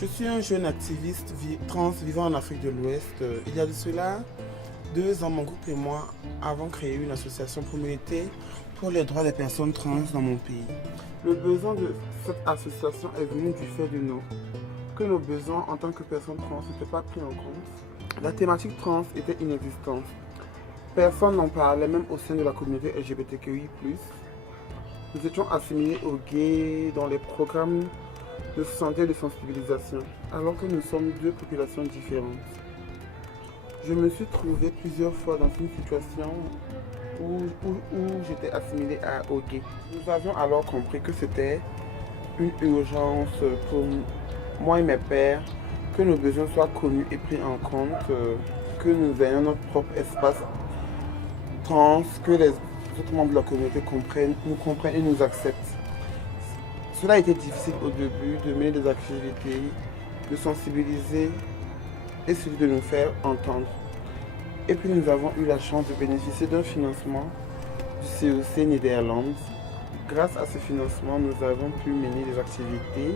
Je suis un jeune activiste trans vivant en Afrique de l'Ouest. Il y a de cela 2 ans, mon groupe et moi avons créé une association pour militer pour les droits des personnes trans dans mon pays. Le besoin de cette association est venu du fait que nos besoins en tant que personnes trans n'étaient pas pris en compte. La thématique trans était inexistante. Personne n'en parlait, même au sein de la communauté LGBTQI+. Nous étions assimilés aux gays dans les programmes de santé et de sensibilisation, alors que nous sommes 2 populations différentes. Je me suis trouvé plusieurs fois dans une situation où j'étais assimilée aux gays. Nous avions alors compris que c'était une urgence pour moi et mes pères, que nos besoins soient connus et pris en compte, que nous ayons notre propre espace trans, que les autres membres de la communauté nous comprennent et nous acceptent. Cela a été difficile au début de mener des activités, de sensibiliser et surtout de nous faire entendre. Et puis nous avons eu la chance de bénéficier d'un financement du COC Netherlands. Grâce à ce financement, nous avons pu mener des activités.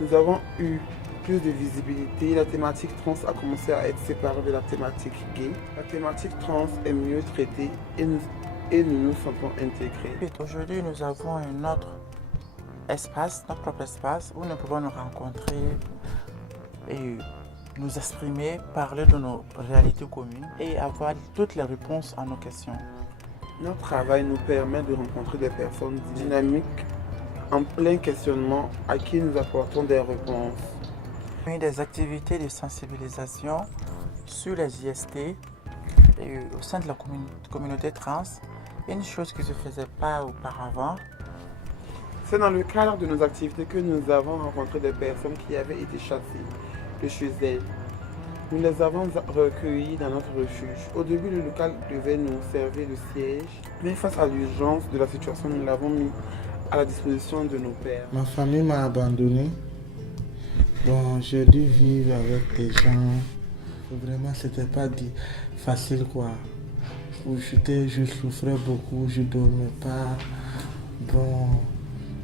Nous avons eu plus de visibilité. La thématique trans a commencé à être séparée de la thématique gay. La thématique trans est mieux traitée et nous nous sentons intégrés. Aujourd'hui, nous avons un autre espace, notre propre espace, où nous pouvons nous rencontrer et nous exprimer, parler de nos réalités communes et avoir toutes les réponses à nos questions. Notre travail nous permet de rencontrer des personnes dynamiques, en plein questionnement, à qui nous apportons des réponses. Des activités de sensibilisation sur les IST et au sein de la communauté trans, une chose qui ne se faisait pas auparavant. C'est dans le cadre de nos activités que nous avons rencontré des personnes qui avaient été chassées de chez elles. Nous les avons recueillis dans notre refuge. Au début, le local devait nous servir de siège, mais face à l'urgence de la situation, nous l'avons mis à la disposition de nos pères. Ma famille m'a abandonné. Bon, j'ai dû vivre avec des gens. Vraiment, c'était pas facile, quoi. Je souffrais beaucoup, je dormais pas. Bon,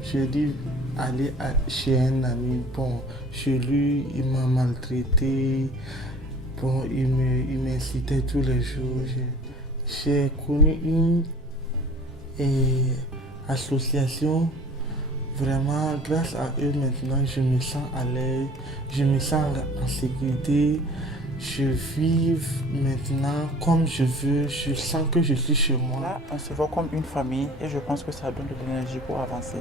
j'ai dû aller chez un ami. Bon, chez lui, il m'a maltraité. Bon, il m'incitait tous les jours. J'ai connu une association. Vraiment, grâce à eux, maintenant, je me sens à l'aise. Je me sens en sécurité. Je vis maintenant comme je veux. Je sens que je suis chez moi. Là, on se voit comme une famille et je pense que ça donne de l'énergie pour avancer.